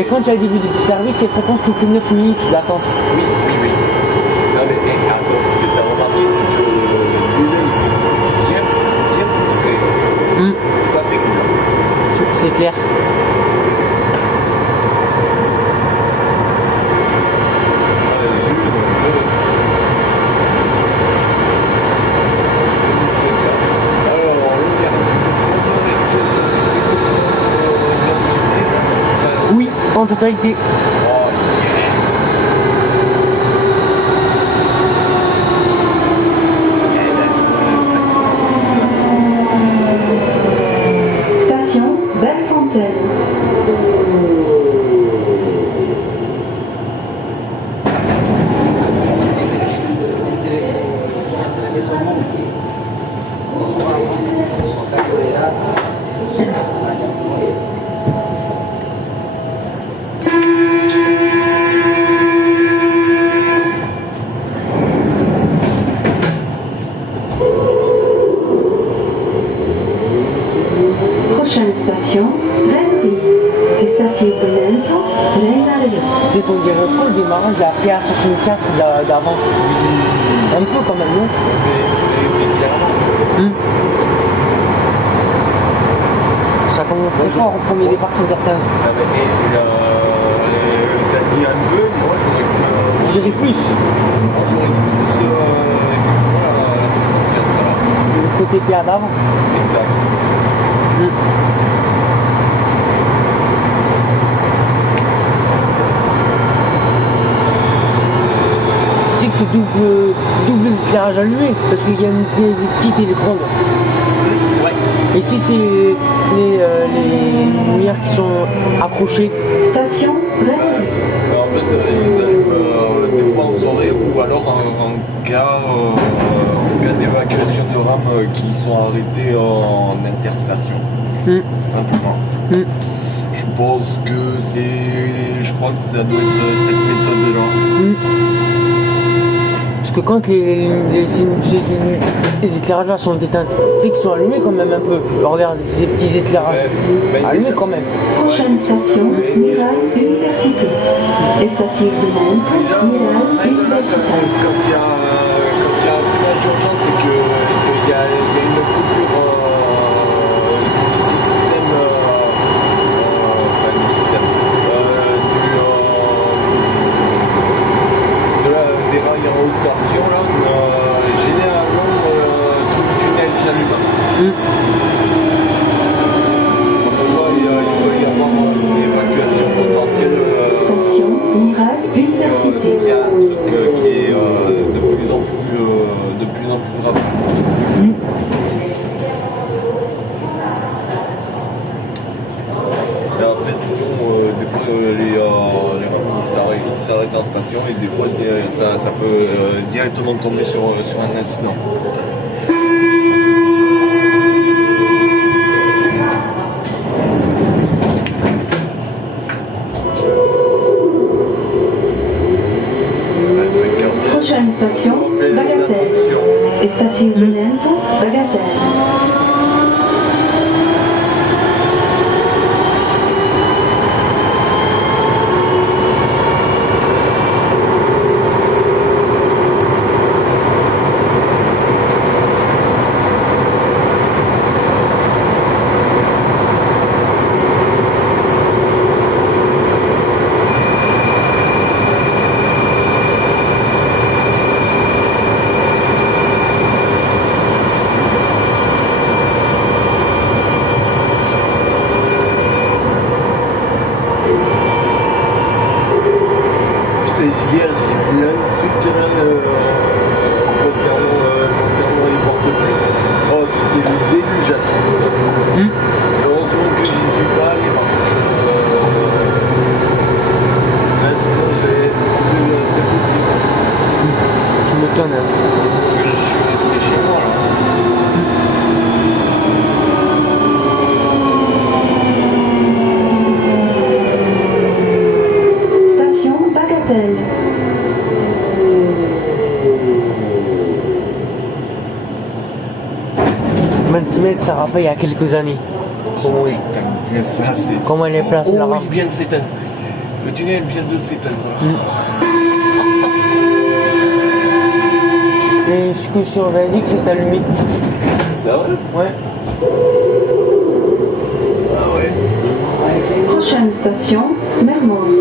Mais quand tu as début du service, c'est fréquence toutes les 9 minutes d'attente. Oui. Non mais attends, ce que tu as remarqué, c'est que le délai il fait bien plus frais. Ça c'est cool. C'est clair. Oui, en totalité. Station Bellefontaine. Prochaine station, Rennes. Estacionamento Reinario. Tu sais qu'on dirait trop le démarrage de la PA64 d'avant. Un peu quand même, non? Mais clairement. Ça commence très fort au premier départ 5h15. T'as dit un peu, moi j'aurais pu. J'irai plus. Moi j'aurais pu effectivement la 64 Le côté PA d'avant. Exact. Tu sais que c'est double éclairage allumé parce qu'il y a des petites électrodes. Ouais. Et si c'est les lumières qui sont accrochées, Station Rennes. En fait, ils allument des fois en soirée ou alors en cas d'évacuation de rames qui sont arrêtées en interstation. Simplement. Je pense que je crois que ça doit être cette méthode-là. parce que quand les éclairages là sont éteints, tu sais qu'ils sont allumés quand même un peu. Regarde ces petits éclairages, allumés quand même. Prochaine station, Mirail Université. Estacionamento Mirail Université. Quand il y a un village urgent, c'est qu'il y a une coupure du système, des rails en haute tension, là, généralement tout le tunnel s'allume. Comme on voit, il peut y avoir une évacuation potentielle. Station Mirail Université. Il y a un truc qui est de plus en plus rapide. Et après, sinon, des fois, les rames ils s'arrêtent en station et des fois, ça peut directement tomber sur un incident. Prochaine station, Bagatelle. Estacionamento Bagatelle. Hier, j'ai vu un truc concernant les porte-plates. Oh, c'était le déluge à tout. Heureusement que j'y suis pas allé parce que là, sinon j'ai tremblé la tête au pied. Tu m'étonnes. Je suis resté chez moi là. Station Bagatelle. Mantimètre, ça rappelle il y a quelques années. Oh, putain, ça c'est. Comment elle est placée la Oh, rampe. il vient de s'éteindre. Le tunnel vient de s'éteindre. Et ce que sur la dit que c'est allumé. C'est vrai? Ouais. Ah ouais. Prochaine station, Mermoz.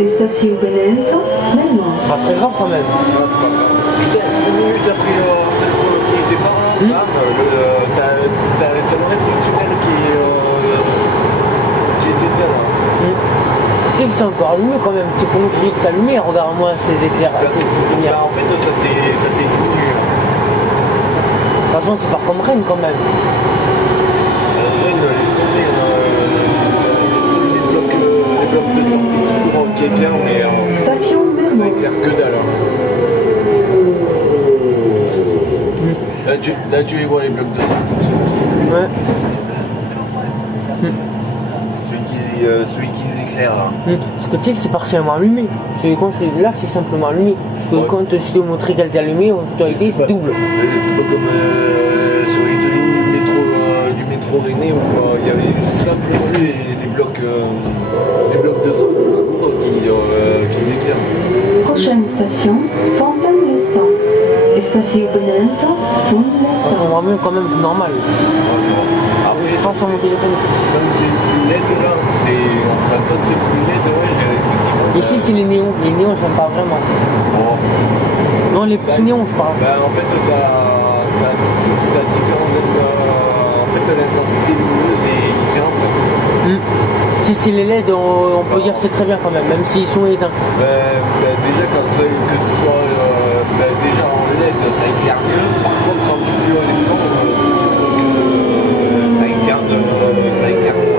Estación Benento, Mermoz. C'est pas très grave quand même. Ah, c'est pas grave. Putain, 5 minutes après le premier départ, là, t'as le reste du tunnel qui est éteint là. Tu sais que c'est encore allumé quand même. Tu sais comment je dis que c'est allumé? Regarde-moi ces éclairs, ces petites lumières. Bah, en fait, ça s'est diminué. De toute façon, c'est pas comme Rennes quand même. Rennes, laisse tomber. Les blocs de sortie toujours qui éclairent, mais Station ça Mermoz. éclaire que dalle. Là, tu les vois, les blocs de sortie. Ouais. Celui qui les éclaire là. Parce que tu sais que c'est partiellement allumé. Parce que quand je te dis là, c'est simplement allumé. Parce que Ouais. quand je t'ai montré qu'elle était allumée, en totalité, c'est double. C'est pas comme sur les deux lignes du métro rennais où il y avait simplement les blocs de secours qui éclairent. Prochaine station, Fontaine-l'Estang. Estación Benento, Ça Fontaine-l'Estang. sent vraiment quand même normal. Après, Je pense sur mon téléphone. comme c'est full LED là, quand c'est full LED, ouais, Ici, c'est les néons. Les néons, j'aime pas vraiment. Bon. Non, les petits néons, je parle. Ben, en fait, t'as différentes. En fait, l'intensité lumineuse est différente. Si c'est les LED, on peut dire que c'est très bien quand même s'ils sont éteints. Déjà, que ce soit déjà en LED, ça éclaire mieux. Par contre, quand tu fais les sons, c'est sûr que ça éclaire moins.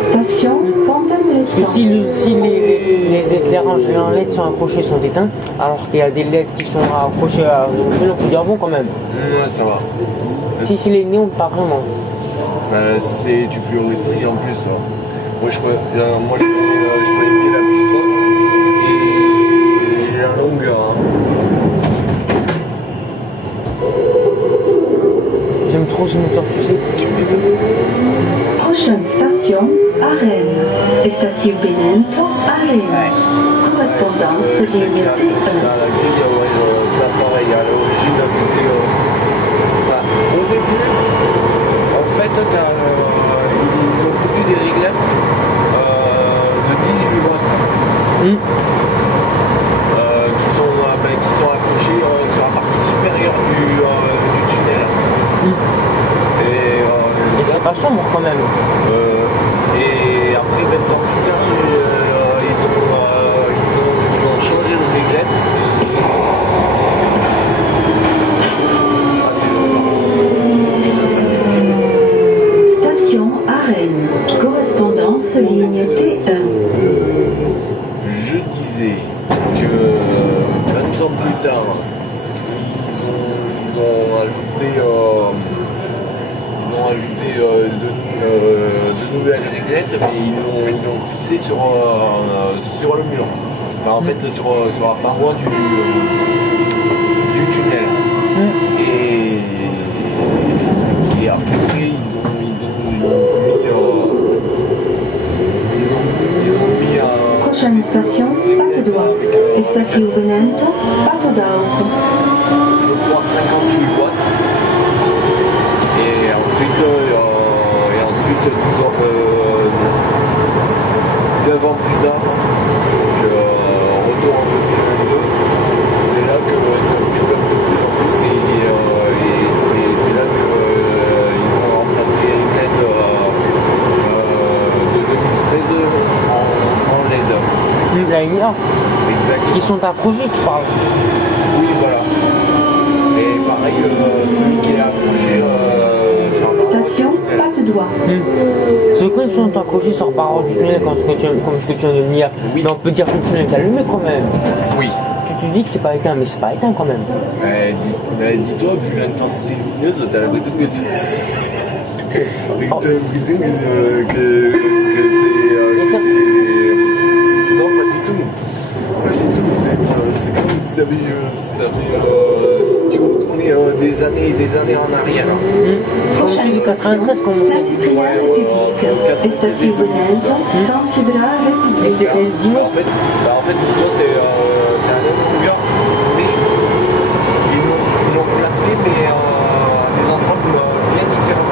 Station Parce que Fontaine-l'Estang. si les éclairages en LED sont accrochés sont éteints, alors qu'il y a des LED qui sont accrochés à on peut dire bon quand même. Ouais, ça va. Si c'est les néons, pas vraiment. Enfin, c'est du fluorescent et en plus, moi je connais la puissance et la longueur. J'aime trop ce moteur, tu sais. Tu m'étonnes. Prochaine station, Arène. Estación Benento, Arène. Correspondance ligne La T1. grille, ouais, ça pareil, à l'origine c'était. Au début, en fait, ils ont foutu des réglettes de 18 watts qui sont accrochées sur la partie supérieure du tunnel. Et c'est pas sombre quand même. Et après 20 ans plus tard, ils ont changé de réglette. Station Arène. Correspondance ligne T1. Je disais que 20 ans plus tard, ils ont ajouté de nouvelles réglettes, mais ils l'ont fixé sur le mur. Enfin, en fait, sur la paroi du tunnel. Et après, ils ont mis un. Prochaine station, Pato d'Oie. Estación Benento, Pato d'Arco. Je crois 58 watts. Et ensuite 9 ans plus tard, donc retour en 2022, c'est là que ça se développe de plus en plus et c'est là qu'ils ont remplacé les réglettes de 2013 en LED. La ligne A. Exact. Qui sont accrochés, tu parles. Oui, voilà. Et pareil, celui qui est accroché sur la Station Pato d'Oie. Ceux qui sont accrochés sur parole du tunnel comme ce que tu viens de me dire, Oui. mais on peut dire que le tunnel est allumé quand même. Oui. Tu te dis que c'est pas éteint, mais c'est pas éteint quand même. Dis-toi, vu l'intensité lumineuse, t'as l'impression que c'est. T'as l'impression que c'est. Non, pas du tout. Pas du tout. C'est comme si si tu retournais des années et des années en arrière. Comme tu dis, quand 93 comme on sait. Saint-Cyprien République. Station Benento, San Sibra Et République. c'est dis-moi. En fait, dis-toi, c'est un même longueur, mais ils l'ont placé, mais à des endroits bien différents.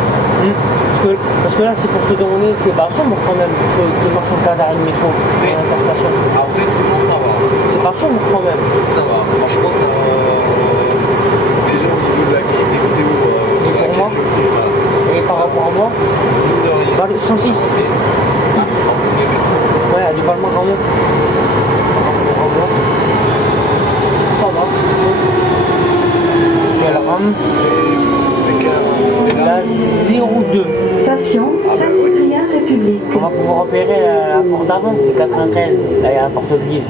Parce que là, c'est pour te donner, c'est pas sombre quand même, ceux qui marchent en cas d'arrêt de métro, Mais- à l'interstation. Après, sinon, ça va. C'est pas sombre quand même. Ça va. Franchement, ça va. Déjà, au niveau de la qualité vidéo, Et pour moi Et par rapport à moi, bah, le 106. Ouais, à du Balmain quand même. Ça va. Quelle rame c'est La là. 02. Station Saint-Cyprien République. On va pouvoir repérer la porte d'avant, le 93. Là, il y a la porte de l'église.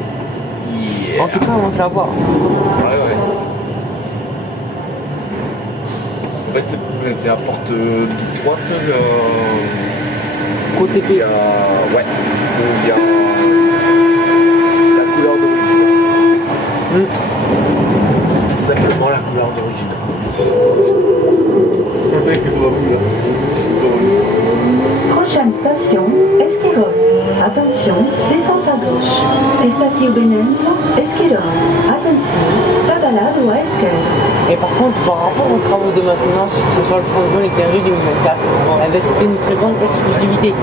En tout cas, on va la voir. Ouais. En fait, c'est la porte de droite, Côté il y P. a... Ouais. Où il y a la couleur d'origine. Simplement la couleur d'origine. C'est le mec qui doit vous là. Prochaine station, Esquirol. Attention, descente à gauche. Estación Benento, Esquirol. Attention, pas balade ou à escale. Et par contre, par rapport aux travaux de maintenance, que ce soit le 30 juin et 15 juillet 2024, eh ben, c'était une très grande exclusivité.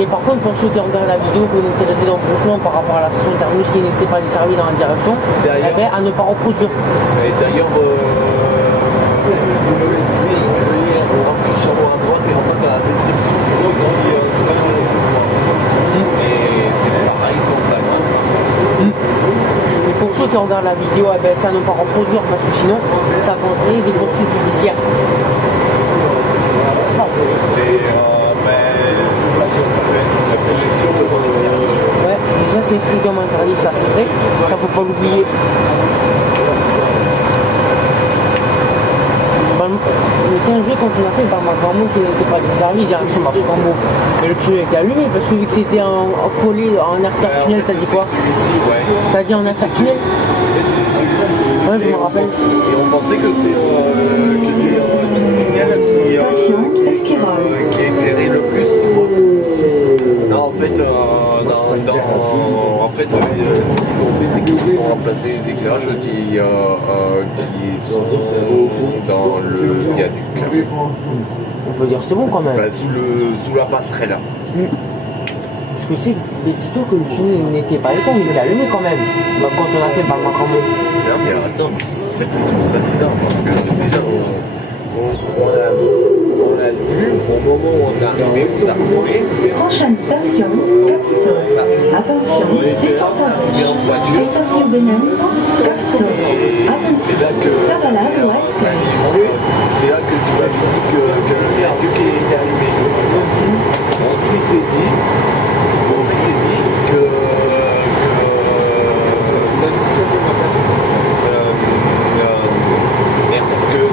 Mais par contre, pour ceux qui regardent la vidéo, qui étaient restés dans le branchement par rapport à la station terminus qui n'était pas desservie dans la direction, eh ben, à ne pas reproduire. Et d'ailleurs, vous pouvez on affiche en haut à droite et en bas dans la description. Et c'est pareil pour la Et pour ceux qui regardent la vidéo, eh ben, c'est à ne pas reproduire parce que sinon, ça peut entraîner des poursuites judiciaires. C'est pas Ouais, déjà c'est strictement interdit, ça c'est vrai, ça faut pas l'oublier. Le 15 juillet, quand on a fait par ma grand-mère qui n'était pas desservi, direction Mars-Cambo, et le tuyau était allumé parce que vu que c'était collé en intertunnel, t'as dit quoi? T'as dit en intertunnel? Ouais, je me rappelle. Et on pensait que c'est tunnel qui éclairait le plus. Non, en fait, ce qu'ils ont fait, c'est qu'ils ont remplacé les éclairages qui sont dans le viaduc. On peut dire c'est bon quand même. Enfin, sous la passerelle. Parce que tu sais, les titos que le tunnel n'était pas éteint, il était allumé quand même. Bah, quand on a fait par ma grand-mère. Non, mais attends, c'est que je trouve ça bizarre parce que déjà, on l'a vu au moment où on est arrivé, on a roulé. Prochaine station, Capitole. Attention, descente à gauche. Estación Benento, Capitole. C'est là que Attention, pas balade ou à escale. c'est là que tu m'as dit que le viaduc était allumé. On s'était dit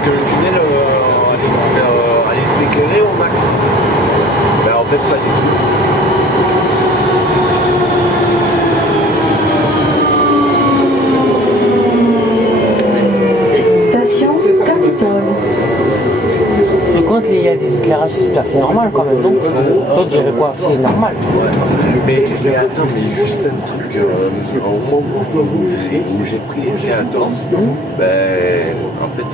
que le tunnel allait s'éclairer au max. Mais en fait, pas du tout. Station Capitole. Mais quand il y a des éclairages, c'est tout à fait normal quand même, non? Toi, tu dirais quoi? C'est normal. Mais attends, mais juste un truc, au moment où j'ai pris les séators, ben, en fait,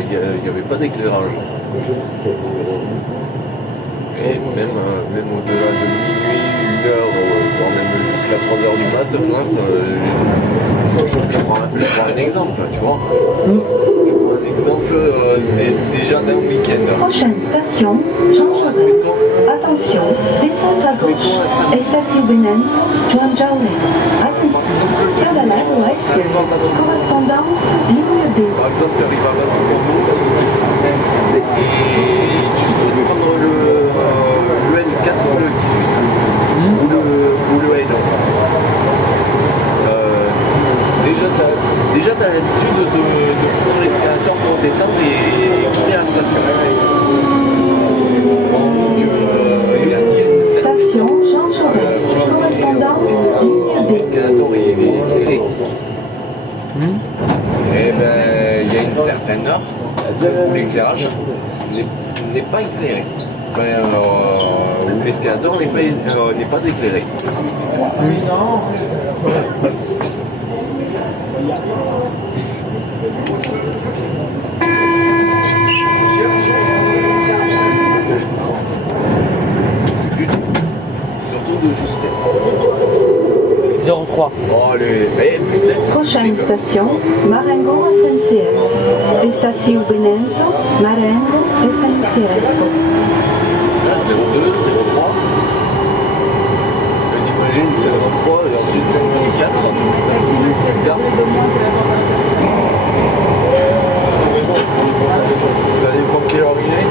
il n'y avait pas d'éclairage. Et même au-delà de minuit, 1h, voire même jusqu'à 3h du matin, moi, je prends un exemple, tu vois. Je prends un exemple déjà d'un week-end. Prochaine station, Jean Jaurès. Attention, descente à gauche. Estación Benento, Juan Jaurès. Attention, pas balade ou à escale. Correspondance, ligne B. Par exemple, tu arrives à la seconde et tu souhaites prendre le N4 ou le 18 ou le N1. Déjà, tu as l'habitude de prendre l'escalator pour descendre et quitter la station. Station Jean Jaurès. Correspondance, ligne B. L'escalator est éclairé. Et ben, il y a une certaine heure, l'éclairage n'est pas éclairé. Enfin, ou l'escalator n'est pas éclairé. Surtout de justesse. 03. Oh, Prochaine station, Marengo SNCF. Estação Benento, Marengo SNCF. 02, 03. T'imagines, c'est le 23, et ensuite 54. Ça dépend quelle heure il est.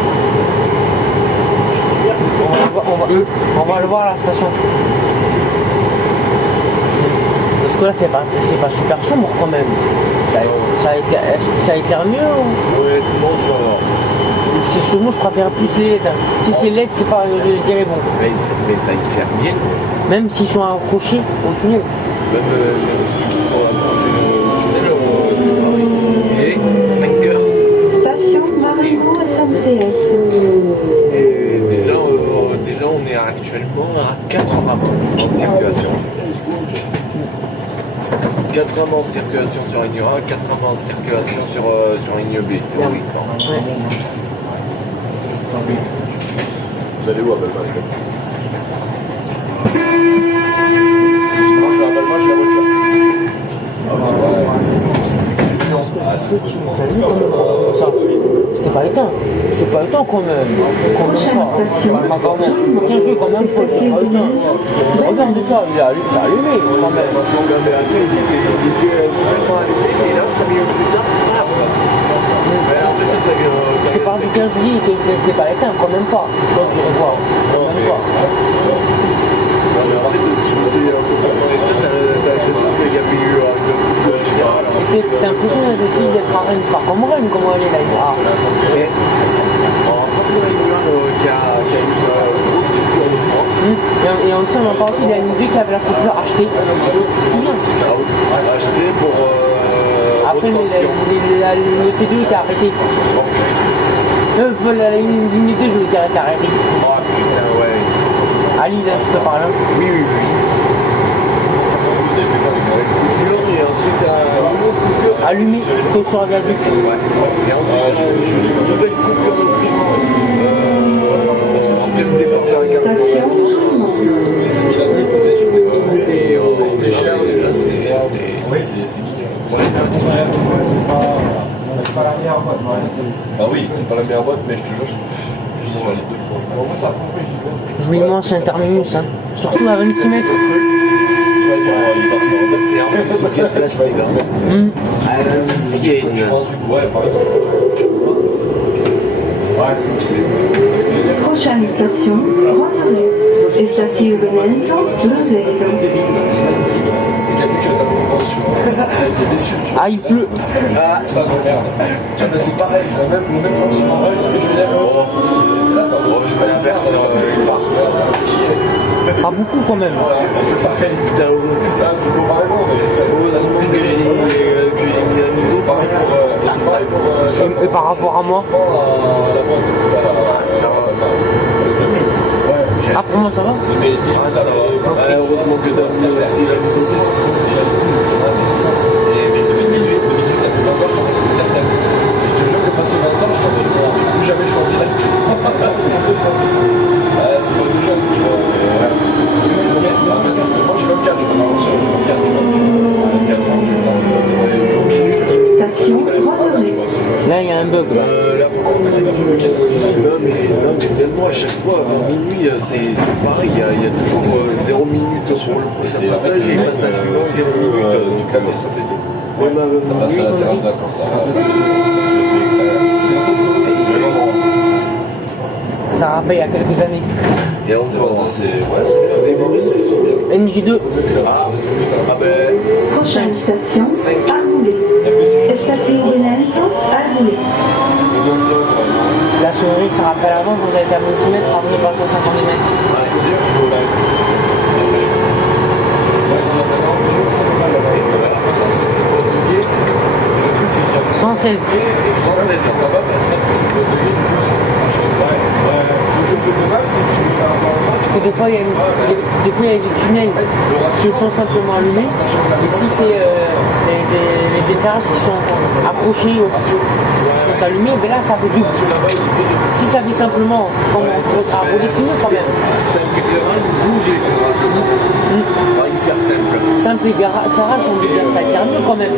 On va le voir à la station. Parce que là, c'est pas super sombre quand même. Est-ce que ça éclaire mieux ou... Honnêtement, ça va. Si sur moi, je préfère plus les LED. Si c'est LED, c'est pas, je dirais bon. Mais ça éclaire bien. Même s'ils sont accrochés au tunnel. Même ceux qui sont accrochés au tunnel, il est 5 heures. Station Marengo SNCF. Et déjà, on est actuellement à 4 rames en circulation. 4 rames en circulation sur ligne A, 4 rames en circulation sur ligne B, théoriquement. Ouais. Vous allez où à Belfast? Ça, c'était pas éteint. C'est pas éteint quand même. Prochaine station, Tiens, je quand même, c'est pas éteint. Regarde ça, c'est allumé quand même. Si on regardait la tête, il était complètement allumé, et là, 5 minutes plus tard, paf. Mais en fait, Je parle du 15 juillet, c'était pas éteint, quand même pas. Donc je vais voir. Quand même pas. Non, mais en fait, si c'était un peu comme t'as l'impression qu'il y avait eu une coupure générale. T'as l'impression d'essayer d'être à Rennes, c'est pas comme Rennes, comment elle est là. Ah. Mais en Papouasie-Nouvelle-Guinée, qui a eu une grosse coupure de courant. Et on sait, on en parle aussi, il y a une musique qui avait la coupure achetée. C'est bien. Acheté pour Après, haute tension. le C2 était arrêté. La ligne 2, je voulais dire, était arrêtée. Oh putain, ouais. À Lille, hein, je te parle. Oui. Coupure et ensuite une autre coupure. Allumé, c'est sur un viaduc. Ouais. Et ensuite une nouvelle coupure de courant. En plus départ de la gare. Station C'est cher déjà, Ah oui, c'est pas la meilleure boîte, mais je te jure, j'y suis allé 2 fois. Jouis-moi, c'est un terminus, hein. Surtout à 26 mètres. Prochaine station, Rosario. Estação Benento, Luzeiro. Ah, il pleut. Ah, ça merde. C'est pareil, c'est le même sentiment. Ouais, c'est ce que je veux dire. Attends, je vais pas la faire sur Pas beaucoup quand même. c'est pareil, putain, c'est une comparaison, mais que j'ai mis à niveau. C'est pareil pour. Et par rapport à moi. La boîte, Ah, pour moi ça va. Ah, ça va. Heureusement que t'as mis aussi la musique. Mais 2018, ça fait 20 ans, je t'en ai c'est tête. Je te jure que passé 20 ans, je t'en ai plus jamais changé la tête. C'est pas tout jeune, tu vois. Moi, j'ai 24, je vais pas mentir, j'ai 24, tu vois. 24 ans, j'ai le temps de. Station Rosario. Là, il y a un bug. Là. Non mais même moi à chaque fois avant minuit c'est pareil, il y a toujours 0 minutes sur le prochain passage et passage suivant 0 minutes. Du calme, ça fait tout. Même avant Ça passe à la terrasse d'accord, ça va. C'est extérieur. Ça rappelle il y a quelques années. Et encore, C'est bien. NJ2. Ah ben, Prochaine station, Arboulé. Estação Benento, Arboulé. La sonnerie, ça rappelle avant quand on était à 26 mètres, après on est passé à 50 mètres. française. Parce que des fois, il y a des tunnels qui sont simplement allumés. Et si c'est les étages qui sont approchés ou qui sont allumés, ben là, ça fait double. Si ça fait simplement, comme on fait à redessiner quand même. Simple éclairage, on veut dire ça éclaire mieux quand même.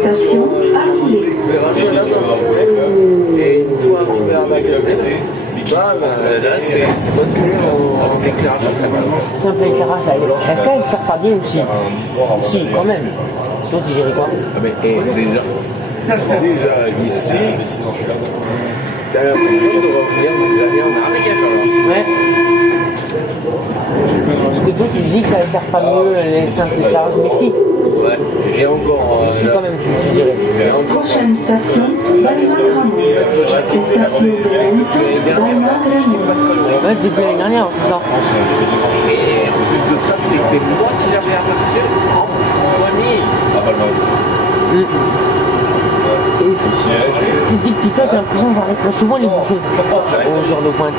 Station à rouler. Et une fois arrivé à Bagatelle, Simple éclairage, là. Est-ce qu'elle ne sert pas bien aussi? Si, quand même. Toi, tu dirais quoi? déjà ici, t'as l'impression de revenir des années en arrière. Ouais. Parce que toi, tu dis que ça ne sert pas mieux les simples éclairages, mais si. Ouais. Et encore. Si, quand même, tu dirais. Prochaine station, Balma-Gramont. Station Brent, Balma-Gramont. Ouais, c'est depuis l'année dernière, c'est ça. Et en plus de ça, c'était moi qui l'avais aperçu en premier. Et tu te dis que putain, t'as l'impression que j'arrête pas souvent les bouchons aux heures de pointe.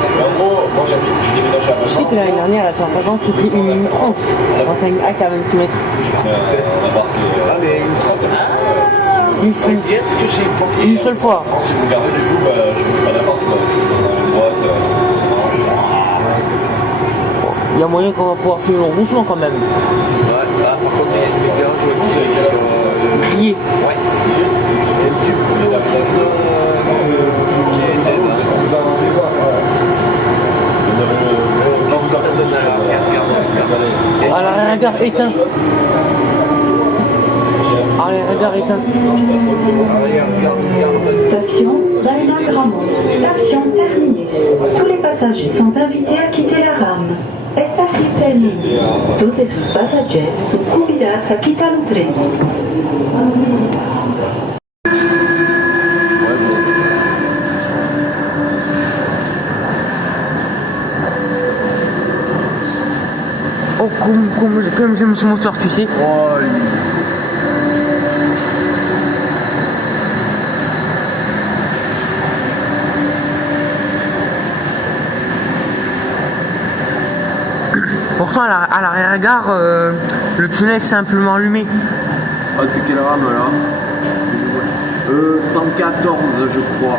Tu sais que l'année dernière, elles sont en fréquence toutes les 1 minute 30 quand t'as une hack à 26 mètres. Ah, mais une trentaine. Qu'est-ce que j'ai pensé Une seule fois. Si vous regardez, du coup, je me fais pas n'importe quoi. Droite, Il y a moyen qu'on va pouvoir faire le roussement quand même. Ouais, là, par contre, les éclairages, je Plié. ouais. Et tu peux la Ah, l'arrière-regard éteint. Arrière-regard éteint. Station Balma-Gramont. Station terminus. Tous les passagers sont invités à quitter la rame. Estación terminus. Todos os passagers sont convidados a quitar o trem. Oh, comme j'aime ce moteur, tu sais. Pourtant, à l'arrière-gare, le tunnel est simplement allumé. Ah, c'est quelle rame là 114, je crois.